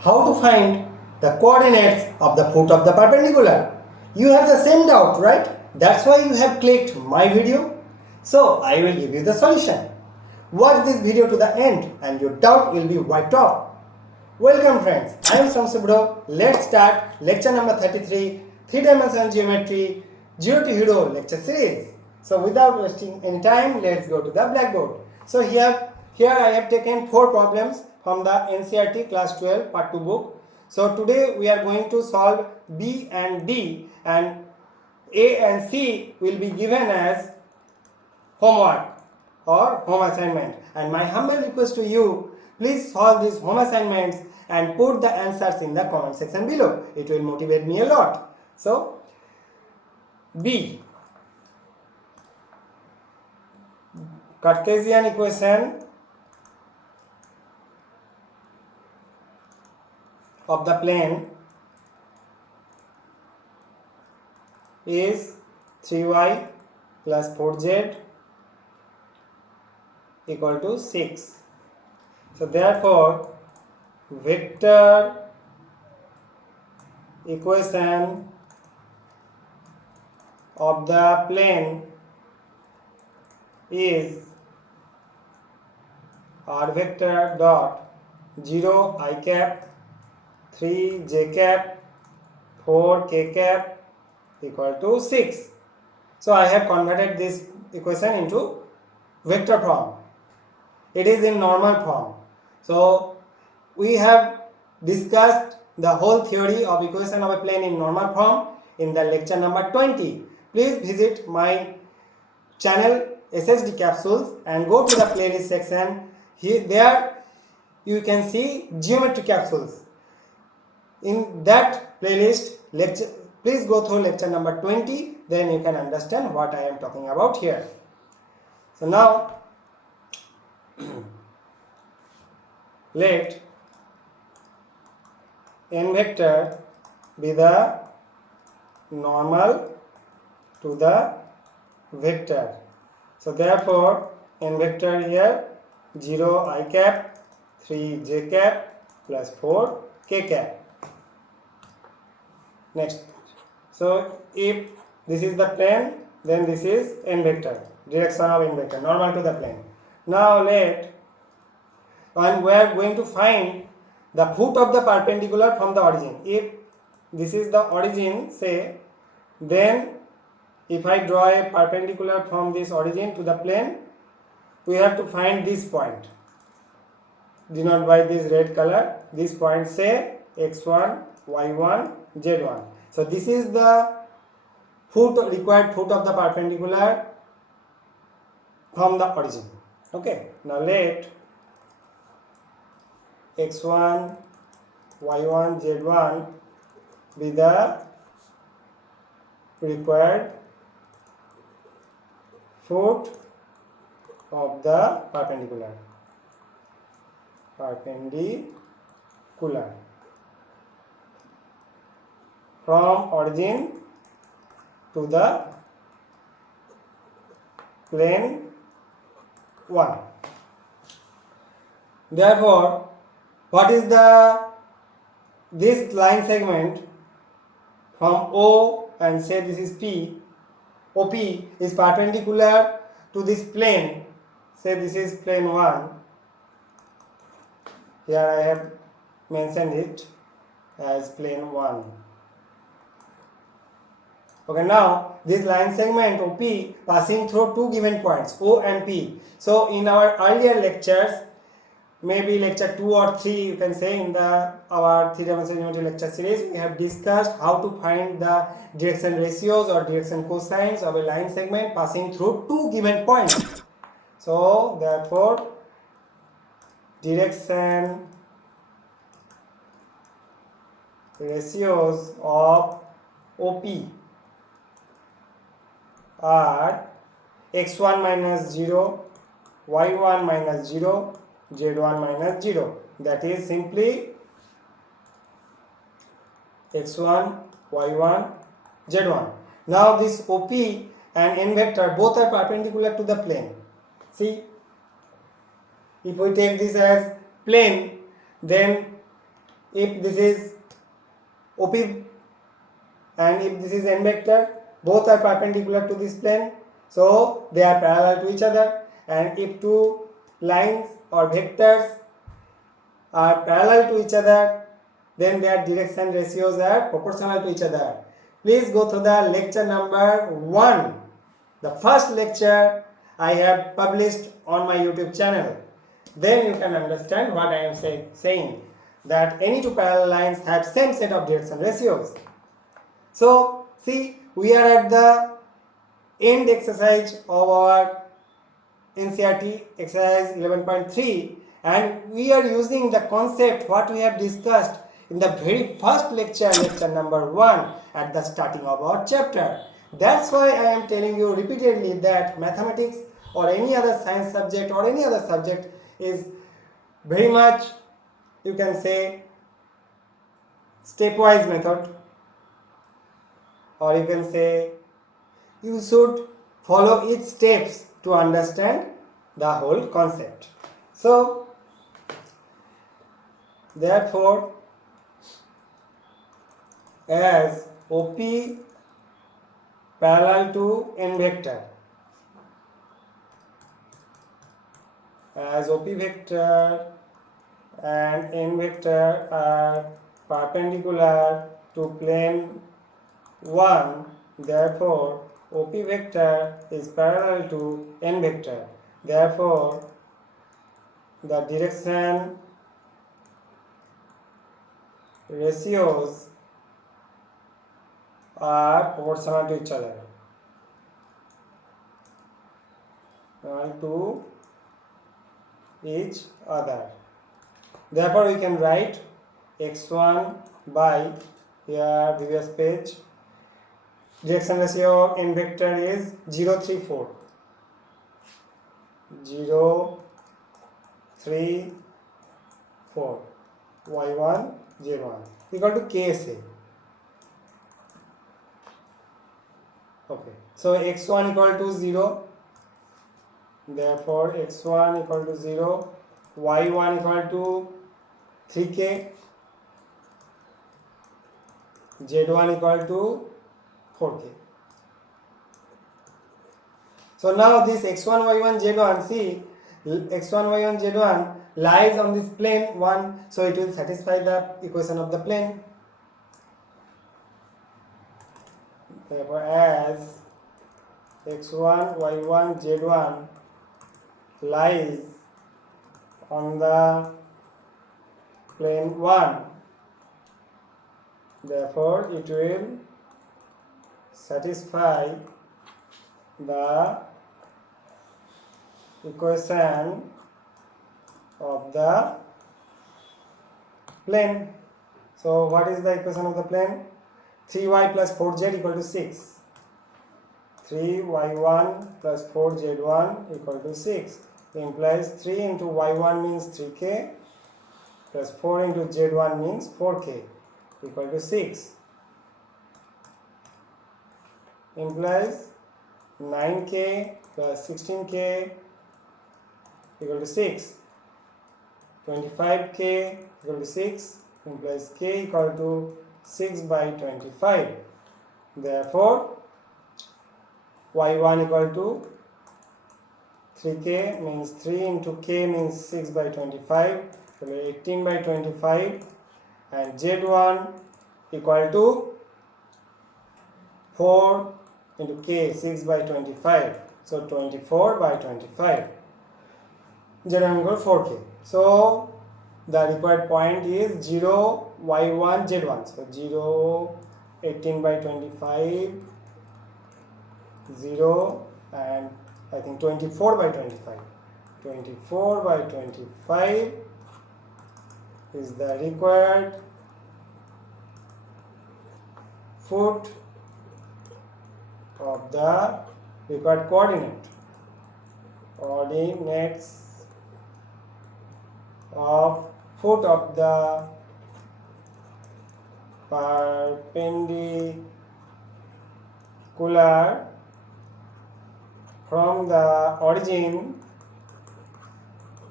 how to find the coordinates of the foot of the perpendicular. You have the same doubt, right? That's why you have clicked my video. So I will give you the solution. Watch this video to the end and your doubt will be wiped off. Welcome friends, I am Samsubro. Let's start lecture number 33, 3-dimensional geometry, 0 to hero lecture series. So without wasting any time, let's go to the blackboard. So here I have taken 4 problems from the NCERT class 12 part 2 book. So today we are going to solve B and D, and A and C will be given as homework or home assignment. And my humble request to you, please solve these home assignments and put the answers in the comment section below. It will motivate me a lot. So B, Cartesian equation of the plane is 3y plus 4z equal to 6. So therefore vector equation of the plane is r vector dot 0 I cap 3 j cap 4 k cap equal to 6. So I have converted this equation into vector form. It is in normal form. So we have discussed the whole theory of equation of a plane in normal form in the lecture number 20. Please visit my channel SSD capsules and go to the playlist section. There you can see geometry capsules. In that playlist lecture, please go through lecture number 20, then you can understand what I am talking about here. So now let n vector be the normal to the vector. So therefore n vector here 0 I cap 3 j cap plus 4 k cap. Next, so if this is the plane, then this is n vector, direction of n vector, normal to the plane. Now and we are going to find the foot of the perpendicular from the origin. If this is the origin, say, then if I draw a perpendicular from this origin to the plane, we have to find this point denoted by this red color. This point, say x1, y1, z1. So this is the required foot of the perpendicular from the origin. Okay, now let x1, y1, z1 be the required foot of the perpendicular from origin to the plane 1. Therefore, what is this line segment from O, and say this is P, OP is perpendicular to this plane, say this is plane 1, here I have mentioned it as plane 1. Okay, now this line segment OP passing through two given points O and P. So in our earlier lectures, maybe lecture 2 or 3, you can say, in our 3-dimensional geometry lecture series, we have discussed how to find the direction ratios or direction cosines of a line segment passing through two given points. So therefore direction ratios of OP are x1 minus 0, y1 minus 0, z1 minus 0. That is simply x1, y1, z1. Now this OP and n vector both are perpendicular to the plane. See, if we take this as plane, then if this is OP and if this is n vector, both are perpendicular to this plane, so they are parallel to each other. And if two lines or vectors are parallel to each other, then their direction ratios are proportional to each other. Please go through the lecture number 1, the first lecture I have published on my YouTube channel. Then you can understand what I am saying, that any two parallel lines have same set of direction ratios. So see, we are at the end exercise of our NCERT exercise 11.3, and we are using the concept what we have discussed in the very first lecture, lecture number 1, at the starting of our chapter. That's why I am telling you repeatedly that mathematics or any other science subject or any other subject is very much, you can say, stepwise method, or you can say you should follow each steps to understand the whole concept. So therefore, as OP parallel to n vector, as OP vector and n vector are perpendicular to plane 1, therefore OP vector is parallel to n vector. Therefore, the direction ratios are proportional to each other. To each other. Therefore, we can write x1 by, here previous page, direction ratio in vector is 0, 3, 4. 0, 3, 4. y1, z1 equal to ksa. Okay, so x1 equal to 0. Therefore, x1 equal to 0, y1 equal to 3k, z1 equal to 4k. So now this x1, y1, z1, see, x1, y1, z1 lies on this plane 1, so it will satisfy the equation of the plane. Therefore, as x1, y1, z1 lies on the plane 1, therefore it will satisfy the equation of the plane. So what is the equation of the plane? 3y plus 4z equal to 6. 3y1 plus 4z1 equal to 6. Implies 3 into y1 means 3k plus 4 into z1 means 4k equal to 6. Implies 9k plus 16k equal to 6. 25k equal to 6 implies k equal to 6 by 25. Therefore, y1 equal to 3k means 3 into k means 6 by 25, so 18 by 25, and z1 equal to 4 into k, 6 by 25, so 24 by 25. Z1 equal to 4k. So the required point is 0, y1, z1. So 0, 18 by 25, 0, and I think 24 by 25. 24 by 25 is the required foot of the required coordinates of foot of the perpendicular from the origin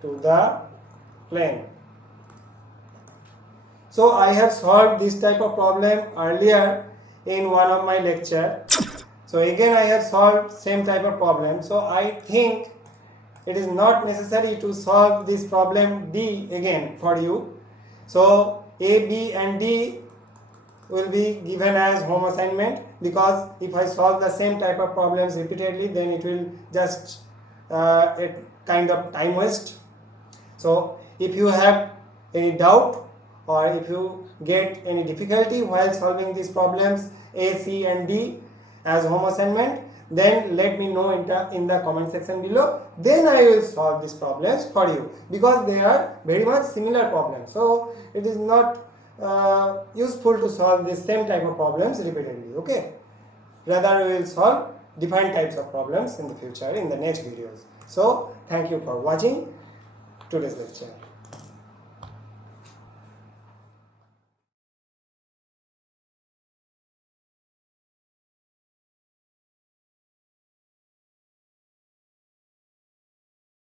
to the plane. So I have solved this type of problem earlier in one of my lecture. So again I have solved same type of problem. So I think it is not necessary to solve this problem D again for you. So A, B and D will be given as home assignment, because if I solve the same type of problems repeatedly, then it will just a kind of time waste. So if you have any doubt or if you get any difficulty while solving these problems A, C and D as home assignment, then let me know in the comment section below. Then I will solve these problems for you, because they are very much similar problems. So it is not useful to solve the same type of problems repeatedly. Okay, rather we will solve different types of problems in the future in the next videos. So thank you for watching today's lecture.